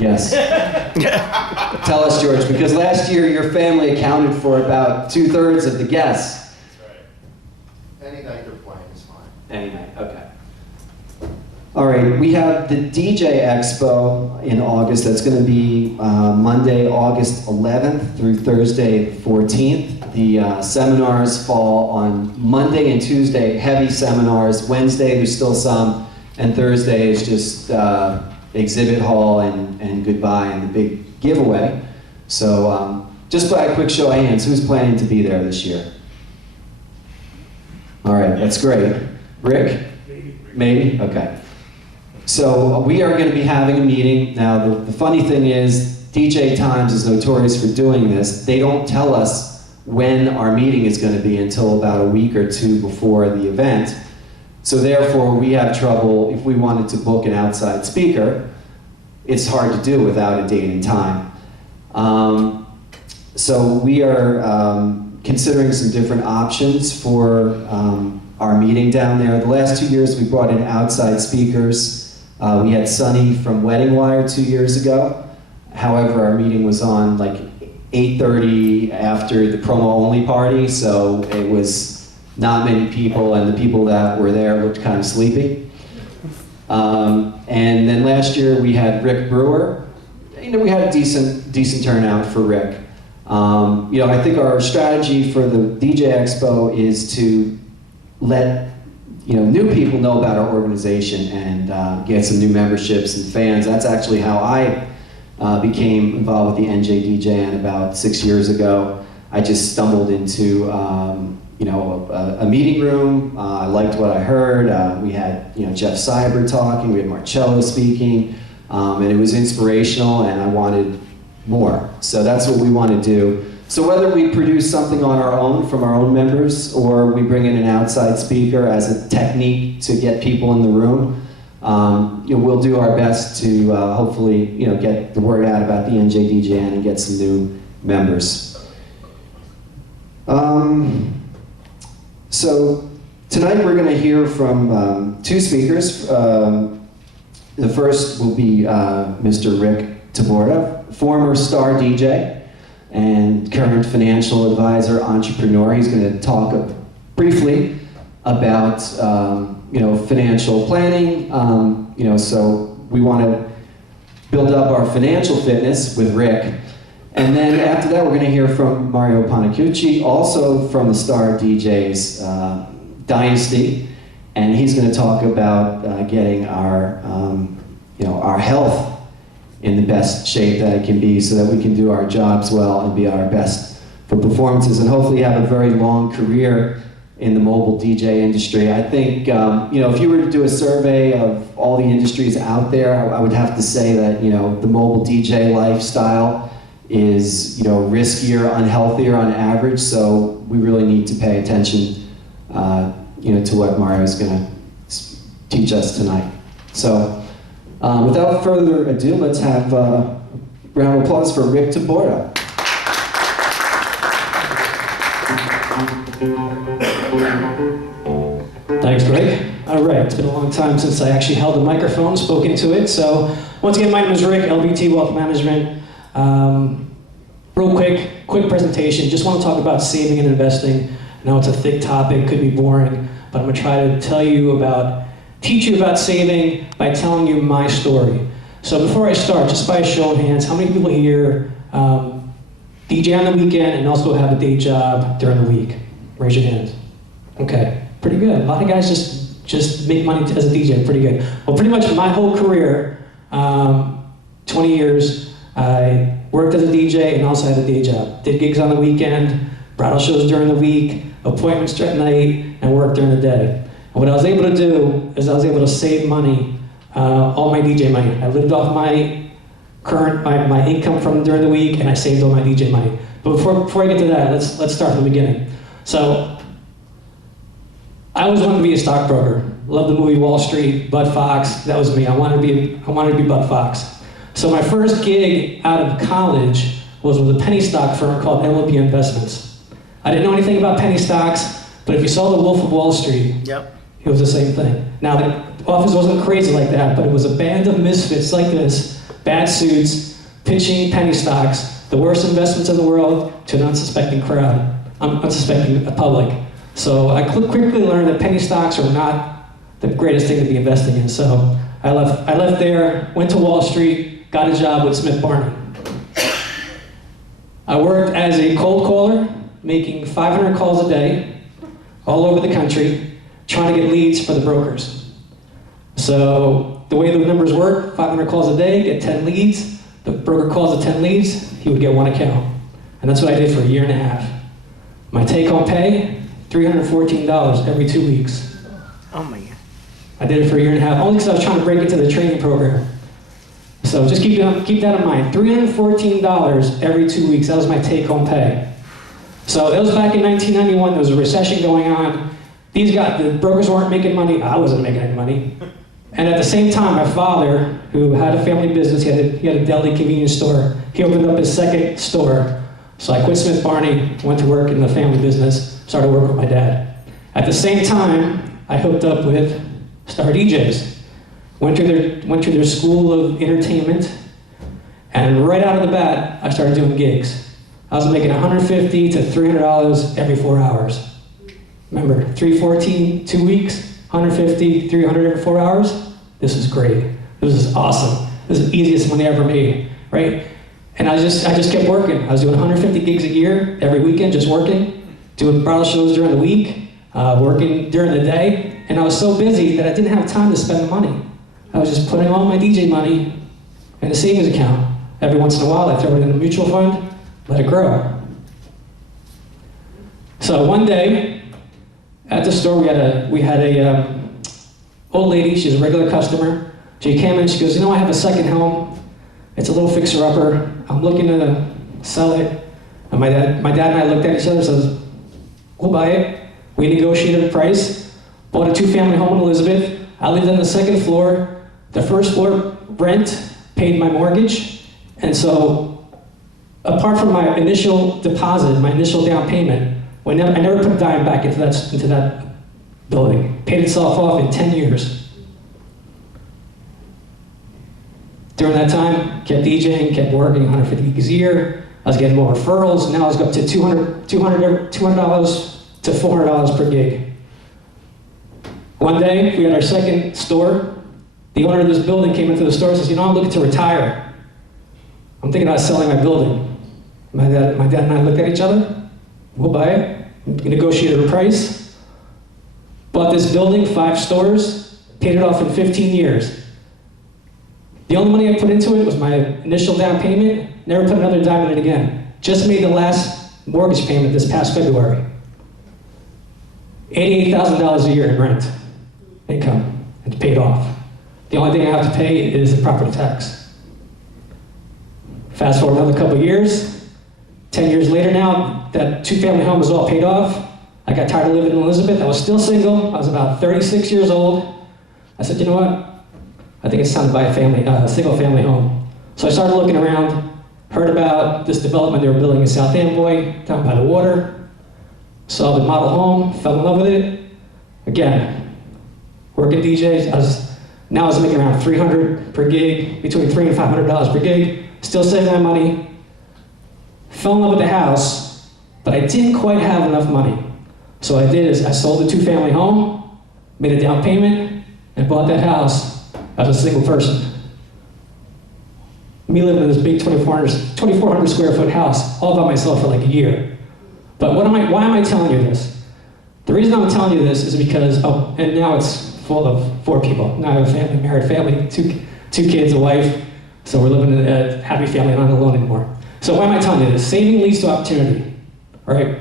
Yes. Tell us, George, because last year your family accounted for about 2/3 of the guests. That's right. Any night they're playing is fine. Any night, okay. All right, we have the DJ Expo in August. That's going to be Monday, August 11th through Thursday, 14th. The seminars fall on Monday and Tuesday, heavy seminars. Wednesday, there's still some. And Thursday is just exhibit hall and goodbye and the big giveaway. So just by a quick show of hands, who's planning to be there this year? All right, that's great. Rick? Maybe? Okay. So we are going to be having a meeting. Now the funny thing is, DJ Times is notorious for doing this. They don't tell us when our meeting is going to be until about a week or two before the event. So therefore, we have trouble, if we wanted to book an outside speaker, it's hard to do without a date and time. So we are considering some different options for our meeting down there. The last 2 years, we brought in outside speakers. We had Sunny from Wedding Wire 2 years ago. However, our meeting was on like 8:30 after the promo-only party, so it was not many people, and the people that were there looked kind of sleepy. And then last year we had Rick Brewer. You know, we had a decent turnout for Rick. You know, I think our strategy for the DJ Expo is to let new people know about our organization and get some new memberships and fans. That's actually how I became involved with the NJDJN about 6 years ago. I just stumbled into a meeting room. I liked what I heard. We had Jeff Cyber talking. We had Marcello speaking, and it was inspirational. And I wanted more. So that's what we want to do. So whether we produce something on our own from our own members, or we bring in an outside speaker as a technique to get people in the room, we'll do our best to hopefully get the word out about the NJDJN and get some new members. So tonight we're going to hear from two speakers. The first will be Mr. Rick Taborda, former star DJ and current financial advisor, entrepreneur. He's going to talk briefly about financial planning. So we want to build up our financial fitness with Rick. And then after that, we're going to hear from Mario Panicucci, also from the Star DJs Dynasty, and he's going to talk about getting our health in the best shape that it can be, so that we can do our jobs well and be our best for performances, and hopefully have a very long career in the mobile DJ industry. I think if you were to do a survey of all the industries out there, I would have to say that the mobile DJ lifestyle is riskier, unhealthier on average. So we really need to pay attention to what Mario is going to teach us tonight. So without further ado, let's have a round of applause for Rick Taborda. Thanks, Greg. All right, it's been a long time since I actually held a microphone, spoke into it. So once again, my name is Rick, LBT Wealth Management. Real quick presentation. Just want to talk about saving and investing. I know it's a thick topic, could be boring, but I'm going to try to teach you about saving by telling you my story. So before I start, just by a show of hands, how many people here DJ on the weekend and also have a day job during the week? Raise your hands. Okay, pretty good. A lot of guys just make money as a DJ, pretty good. Well, pretty much my whole career, 20 years, I worked as a DJ and also had a day job. Did gigs on the weekend, bridal shows during the week, appointments at night, and worked during the day. And what I was able to do is I was able to save money, all my DJ money. I lived off my income from during the week, and I saved all my DJ money. But before I get to that, let's start from the beginning. So I always wanted to be a stockbroker. Loved the movie Wall Street, Bud Fox. That was me. I wanted to be Bud Fox. So my first gig out of college was with a penny stock firm called LOP Investments. I didn't know anything about penny stocks, but if you saw The Wolf of Wall Street, Yep. It was the same thing. Now, the office wasn't crazy like that, but it was a band of misfits like this bad suits, pitching penny stocks, the worst investments in the world to an unsuspecting crowd, unsuspecting public. So I quickly learned that penny stocks are not the greatest thing to be investing in. So I left there, went to Wall Street, got a job with Smith Barney. I worked as a cold caller, making 500 calls a day, all over the country, trying to get leads for the brokers. So the way the numbers work, 500 calls a day, get 10 leads. The broker calls the 10 leads, he would get one account. And that's what I did for a year and a half. My take-home pay, $314 every 2 weeks. Oh my God. I did it for a year and a half, only because I was trying to break into the training program. So just keep that in mind. $314 every 2 weeks, that was my take-home pay. So that was back in 1991, there was a recession going on. The brokers weren't making money, I wasn't making any money. And at the same time, my father, who had a family business, he had a deli convenience store, he opened up his second store. So I quit Smith Barney, went to work in the family business, started working with my dad. At the same time, I hooked up with Star DJs. Went to their school of entertainment, and right out of the bat, I started doing gigs. I was making $150 to $300 every 4 hours. Remember, $314, 2 weeks, $150, $300 every 4 hours? This is great. This is awesome. This is the easiest money I ever made, right? And I just kept working. I was doing 150 gigs a year, every weekend, just working, doing bridal shows during the week, working during the day, and I was so busy that I didn't have time to spend the money. I was just putting all my DJ money in a savings account. Every once in a while, I throw it in a mutual fund, let it grow. So one day, at the store, we had a old lady. She's a regular customer. She came in. She goes, "You know, I have a second home. It's a little fixer-upper. I'm looking to sell it." And my dad and I looked at each other and says, "We'll buy it." We negotiated a price. Bought a 2-family home in Elizabeth. I lived on the second floor. The first floor rent paid my mortgage, and so apart from my initial deposit, my initial down payment, I never put a dime back into that building. Paid itself off in 10 years. During that time, kept DJing, kept working 150 gigs a year. I was getting more referrals. Now I was up to $200 to $400 per gig. One day, we had our second store. The owner of this building came into the store and says, "You know, I'm looking to retire. I'm thinking about selling my building." My dad and I looked at each other. "We'll buy it." We negotiated a price. Bought this building, 5 stores, paid it off in 15 years. The only money I put into it was my initial down payment. Never put another dime in it again. Just made the last mortgage payment this past February. $88,000 a year in rent income. It's paid off. The only thing I have to pay is the property tax. Fast forward another couple of years. 10 years later now, that 2-family home was all paid off. I got tired of living in Elizabeth. I was still single. I was about 36 years old. I said, "You know what? I think it's time to buy a single-family home." So I started looking around, heard about this development they were building in South Amboy, down by the water. Saw the model home, fell in love with it. Again, working DJs. I was making around $300 per gig, between $300 and $500 per gig. Still saving that money. Fell in love with the house, but I didn't quite have enough money. So what I did is I sold the 2-family home, made a down payment, and bought that house as a single person. Me living in this big 2,400 square foot house all by myself for like a year. But why am I telling you this? The reason I'm telling you this is because, and now it's full of 4 people. Now I have a family, married family, two kids, a wife, so we're living in a happy family and I'm not alone anymore. So why am I telling you this? Saving leads to opportunity, all right?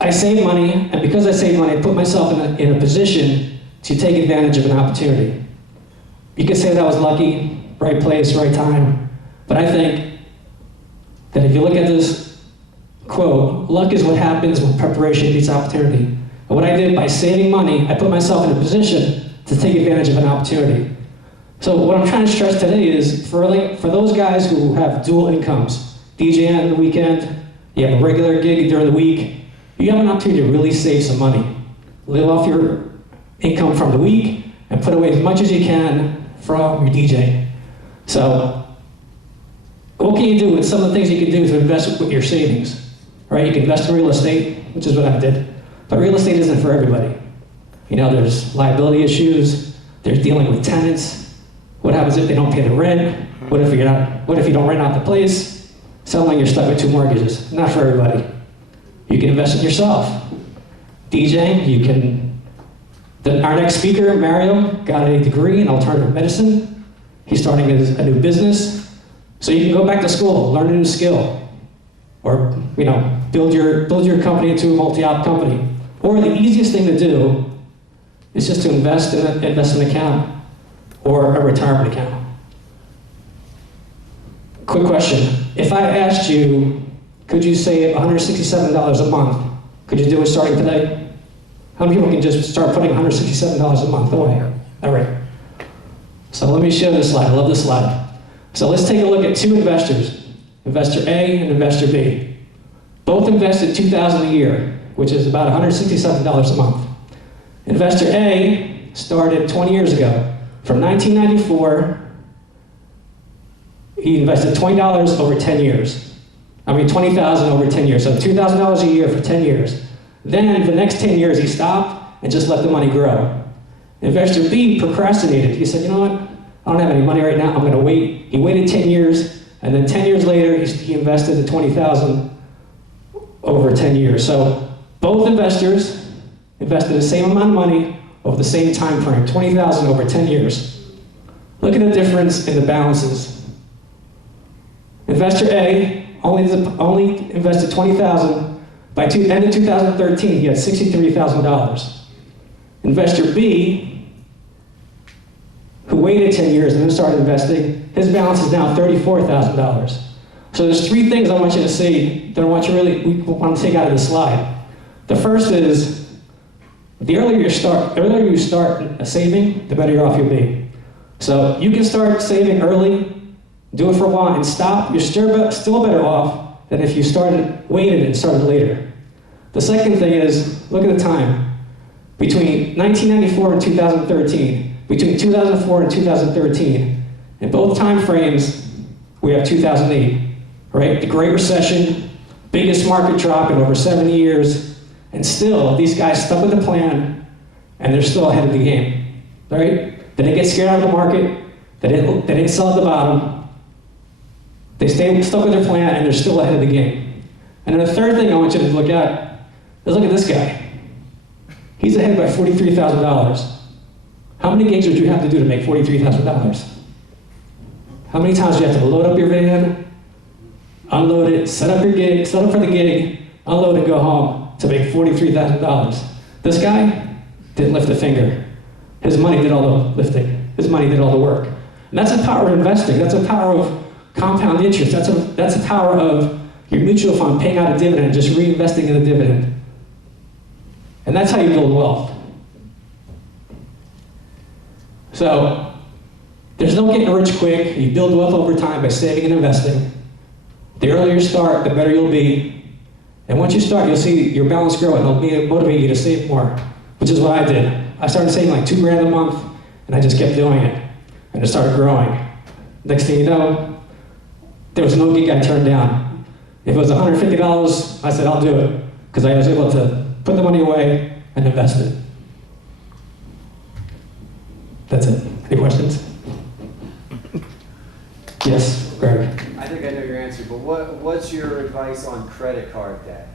I saved money, and because I saved money, I put myself in a position to take advantage of an opportunity. You could say that I was lucky, right place, right time, but I think that if you look at this quote, luck is what happens when preparation meets opportunity. And what I did by saving money, I put myself in a position to take advantage of an opportunity. So what I'm trying to stress today is for those guys who have dual incomes, DJ on the weekend, you have a regular gig during the week, you have an opportunity to really save some money. Live off your income from the week and put away as much as you can from your DJ. So what can you do with some of the things you can do to invest with your savings? Right? You can invest in real estate, which is what I did. But real estate isn't for everybody. You know, there's liability issues, there's dealing with tenants. What happens if they don't pay the rent? What if you don't rent out the place? Suddenly you're stuck with 2 mortgages. Not for everybody. You can invest in yourself. DJing, you can. Our next speaker, Mario, got a degree in alternative medicine. He's starting a new business. So you can go back to school, learn a new skill, or build your company into a multi-op company. Or the easiest thing to do is just to invest in an investment account or a retirement account. Quick question. If I asked you, could you save $167 a month? Could you do it starting today? How many people can just start putting $167 a month away? All right. So let me show this slide. I love this slide. So let's take a look at 2 investors, Investor A and Investor B. Both invested $2,000 a year, which is about $167 a month. Investor A started 20 years ago. From 1994, he invested $20 over 10 years. $20,000 over 10 years. So $2,000 a year for 10 years. Then the next 10 years he stopped and just let the money grow. Investor B procrastinated. He said, you know what? I don't have any money right now. I'm going to wait. He waited 10 years, and then 10 years later he invested the $20,000 over 10 years. So both investors invested the same amount of money over the same time frame, $20,000 over 10 years. Look at the difference in the balances. Investor A only invested $20,000. By end of 2013, he had $63,000. Investor B, who waited 10 years and then started investing, his balance is now $34,000. So there's 3 things I want you to see that I want we want to take out of this slide. The first is, the earlier you start saving, the better you're off you'll be. So you can start saving early, do it for a while, and stop. You're still better off than if you waited and started later. The second thing is, look at the time. Between 1994 and 2013, between 2004 and 2013, in both time frames, we have 2008, right? The Great Recession, biggest market drop in over 70 years, and still, these guys stuck with the plan, and they're still ahead of the game, right? They didn't get scared out of the market, they didn't sell at the bottom, they stayed stuck with their plan, and they're still ahead of the game. And then the third thing I want you to look at is look at this guy. He's ahead by $43,000. How many gigs would you have to do to make $43,000? How many times do you have to load up your van, unload it, set up for the gig, unload and go home to make $43,000? This guy didn't lift a finger. His money did all the lifting. His money did all the work. And that's the power of investing. That's the power of compound interest. That's the power of your mutual fund paying out a dividend, just reinvesting in the dividend. And that's how you build wealth. So, there's no getting rich quick. You build wealth over time by saving and investing. The earlier you start, the better you'll be. And once you start, you'll see your balance grow, and it'll motivate you to save more, which is what I did. I started saving like $2,000 a month, and I just kept doing it. And it started growing. Next thing you know, there was no gig I turned down. If it was $150, I said, I'll do it, because I was able to put the money away and invest it. That's it. Any questions? Yes, Greg. I think I know your answer, but what's your advice on credit card debt?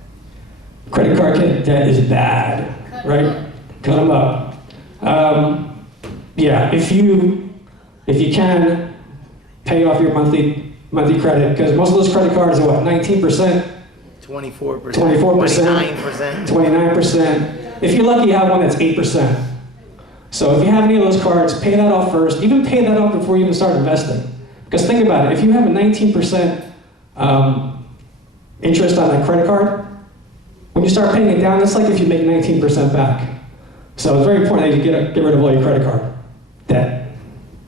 Credit card debt is bad, right? Cut them up. Yeah, if you can, pay off your monthly credit, because most of those credit cards are what, 19%? 24%. 24%. 29%. If you're lucky, you have one that's 8%. So if you have any of those cards, pay that off first. Even pay that off before you even start investing. Because think about it, if you have a 19% interest on that credit card, when you start paying it down, it's like if you make 19% back. So it's very important that you get rid of all your credit card debt.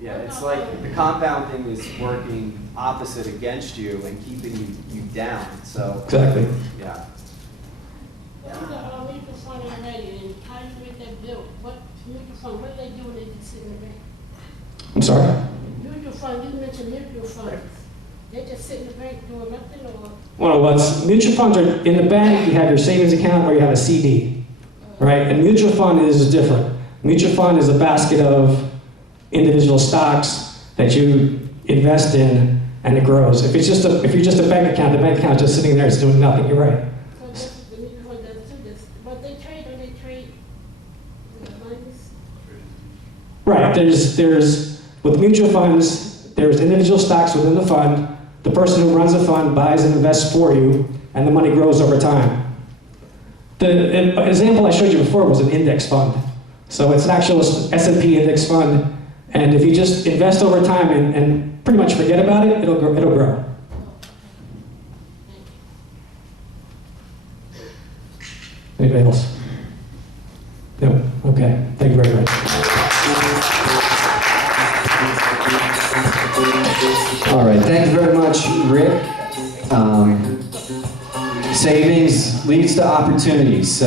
Yeah, it's like the compounding is working opposite against you and keeping you down. So Exactly. yeah. What do they do when they just sit in the bank? I'm sorry? Mutual fund, you mentioned mutual funds. They just sit in the bank doing nothing or? Well, mutual funds are in the bank, you have your savings account or you have a CD, right? And mutual fund is different. Mutual fund is a basket of individual stocks that you invest in and it grows. If you're just a bank account, the bank account is just sitting there, it's doing nothing, you're right. So this, the mutual fund does do this, but they trade the monies? Right, with mutual funds, there's individual stocks within the fund. The person who runs the fund buys and invests for you, and the money grows over time. The example I showed you before was an index fund. So it's an actual S&P index fund, and if you just invest over time and pretty much forget about it, it'll grow. Anybody else? No? Okay, thank you very much. All right, thank you very much, Rick. Savings leads to opportunities. So